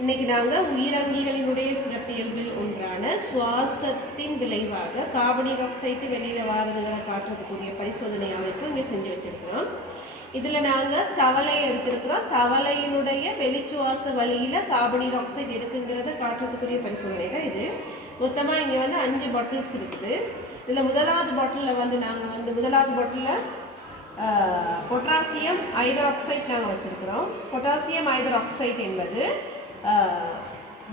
இன்னைக்கு நாங்கள் உயிரங்கிகளினுடைய சிறப்பியல்பில் ஒன்றான சுவாசத்தின் விளைவாக கார்பன் ஆக்சைடு வெளியில் வாரதுகளை காட்டுறதுக்குரிய பரிசோதனை அமைப்பு இங்கே செஞ்சு வச்சிருக்கிறோம். இதில் நாங்கள் தவளை எடுத்திருக்கிறோம். தவளையினுடைய வெளிச்சுவாச வழியில் கார்பன் ஆக்சைடு இருக்குங்கிறத காட்டுறதுக்குரிய பரிசோதனை தான் இது. மொத்தமாக இங்கே 5 பாட்டில்ஸ் இருக்குது. இதில் முதலாவது பாட்டிலில் நாங்கள் முதலாவது பாட்டிலில் பொட்டாசியம் ஹைட்ராக்சைடு நாங்கள் வச்சுருக்கிறோம். பொட்டாசியம் ஹைட்ராக்சைடு என்பது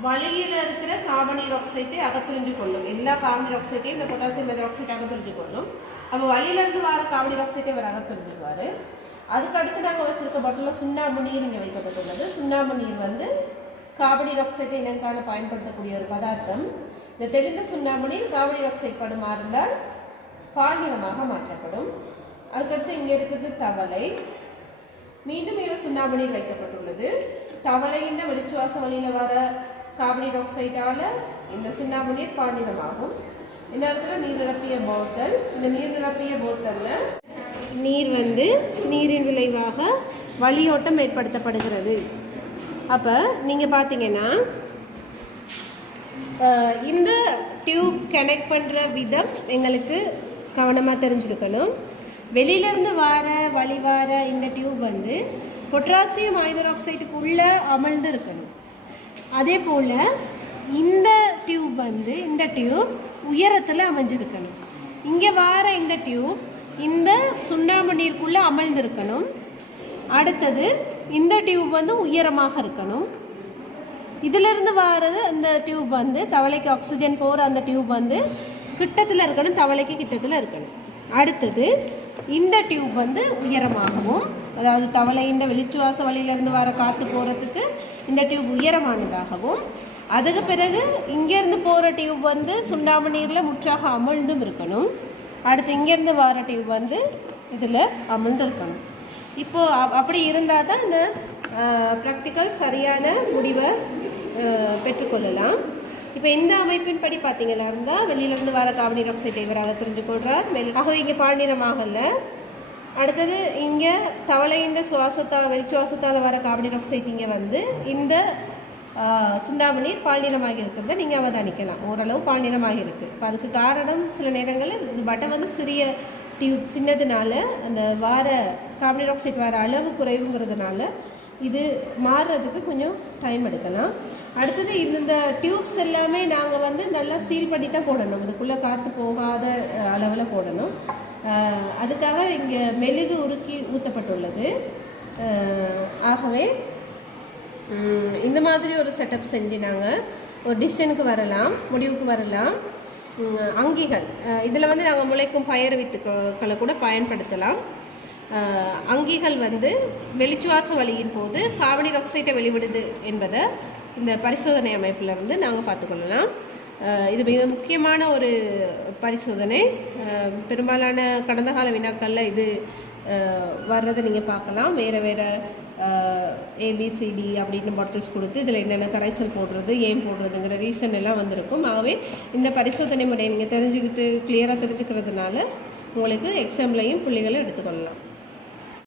வழியில் இருக்கிற கார்பன் ஆக்சைடை அகத்துறிஞ்சு கொள்ளும். எல்லா கார்பன் ஆக்சைடையும் இந்த பொட்டாசியம் ஹைட்ராக்சைடு அகத்துறிஞ்சு கொள்ளும். அப்போ வழியிலேருந்து வர கார்பன் ஆக்சைடை அவர் அகத்துறிஞ்சுக்குவார். அதுக்கடுத்து நாங்கள் வச்சுருக்க பாட்டிலில் சுண்ணாம்பு நீர் இங்கே வைக்கப்பட்டுள்ளது. சுண்ணாம்பு நீர் கார்பன் ஆக்சைடை இனங்காண பயன்படுத்தக்கூடிய ஒரு பதார்த்தம். இந்த தெளிந்த சுண்ணாம்பு நீர் கார்பன் ஆக்சைடு படுமா இருந்தால் பால் நிறமாக மாற்றப்படும். அதுக்கடுத்து இங்கே இருக்கிறது தவளை. மீண்டும் இதில் சுண்ணாம்பு நீர் வைக்கப்பட்டுள்ளது. தவளையின் வெளிச்சுவாச வழியில் வர கார்பன் ஆக்சைடால் இந்த சுண்ணாம்பு நீர் பால் நிறமாகும். இந்த இடத்துல நீர் நிரப்பிய போத்தல். இந்த நீர் நிரப்பிய போத்தலில் நீர் நீரின் விளைவாக வழியோட்டம் ஏற்படுத்தப்படுகிறது. அப்போ நீங்கள் பார்த்தீங்கன்னா இந்த டியூப் கனெக்ட் பண்ணுற விதம் எங்களுக்கு கவனமாக தெரிஞ்சிருக்கணும். வெளியிலேருந்து வழிவார இந்த டியூப் பொட்டாசியம் ஹைட்ராக்சைடுக்குள்ளே அமர்ந்து இருக்கணும். அதே போல் இந்த டியூப் இந்த டியூப் உயரத்தில் அமைஞ்சிருக்கணும். இங்கே வார இந்த டியூப் இந்த சுண்ணாம்பு நீருக்குள்ளே அமர்ந்திருக்கணும். அடுத்தது இந்த டியூப் உயரமாக இருக்கணும். இதிலிருந்து வாரது இந்த டியூப் தவளைக்கு ஆக்சிஜன் போகிற அந்த டியூப் கிட்டத்தில் இருக்கணும். தவளைக்கு கிட்டத்தில் இருக்கணும். அடுத்தது இந்த டியூப் உயரமாகவும், அதாவது தவளையின் வெளிச்சுவாச வழியிலிருந்து வர காற்று போகிறதுக்கு இந்த டியூப் உயரமானதாகவும், அதுக்கு பிறகு இங்கேருந்து போகிற டியூப் சுண்ணாம்பு நீரில் முற்றாக அமிழ்ந்தும் இருக்கணும். அடுத்து இங்கேருந்து வர டியூப் இதில் அமிழ்ந்திருக்கணும். இப்போது அப்படி இருந்தால் தான் இந்த ப்ராக்டிக்கல் சரியான முடிவை பெற்றுக்கொள்ளலாம். இப்போ இந்த அமைப்பின் படி பார்த்தீங்களா இருந்தால் வெளியிலேருந்து வர கார்பன் ஆக்சைடை இவராக தெரிஞ்சுக்கொள்கிறார். ஆகவே இங்கே பால் நிறமாகல. அடுத்தது இங்கே தவளையின் வெளிச்சுவாசத்தால் வர கார்பன் ஆக்சைடு இங்கே இந்த சுண்ணாம்பு நீர் பால் நிறமாக இருக்கிறத நீங்கள் அவதானிக்கலாம். ஓரளவு பால் நிறமாக இருக்குது. இப்போ அதுக்கு காரணம் சில நேரங்களில் இந்த பட்டை சிறிய டியூப் சின்னதுனால அந்த கார்பன் ஆக்சைடு வர அளவு குறைவுங்கிறதுனால இது மாறுறதுக்கு கொஞ்சம் டைம் எடுக்கலாம். அடுத்தது இந்த டியூப்ஸ் எல்லாமே நாங்கள் நல்லா சீல் பண்ணி தான் போடணும். இதுக்குள்ளே காற்று போகாத அளவில் போடணும். அதுக்காக இங்கே மெழுகு உருக்கி ஊற்றப்பட்டுள்ளது. ஆகவே இந்த மாதிரி ஒரு செட்டப் செஞ்சு நாங்கள் ஒரு டிசிஷனுக்கு வரலாம், முடிவுக்கு வரலாம். அங்கிகள் இதில் நாங்கள் முளைக்கும் பயறு வித்துக்களை கூட பயன்படுத்தலாம். அங்கிகள் வெளிச்சுவாச வழியின் போது கார்பன் ஆக்சைடை வெளிவிடுது என்பதை இந்த பரிசோதனை அமைப்பில் நாங்கள் பார்த்துக்கொள்ளலாம். இது மிக முக்கியமான ஒரு பரிசோதனை. பெரும்பாலான கடந்த கால வினாக்களில் இது வர்றதை நீங்கள் பார்க்கலாம். வேறு ஏபிசிடி அப்படின்னு பாட்டில்ஸ் கொடுத்து இதில் என்னென்ன கரைசல் போடுறது, ஏன் போடுறதுங்கிற ரீசன் எல்லாம் வந்திருக்கும். ஆகவே இந்த பரிசோதனை முறையை நீங்கள் கிளியராக தெரிஞ்சுக்கிறதுனால உங்களுக்கு எக்ஸாம்லையும் புள்ளிகளை எடுத்துக்கொள்ளலாம்.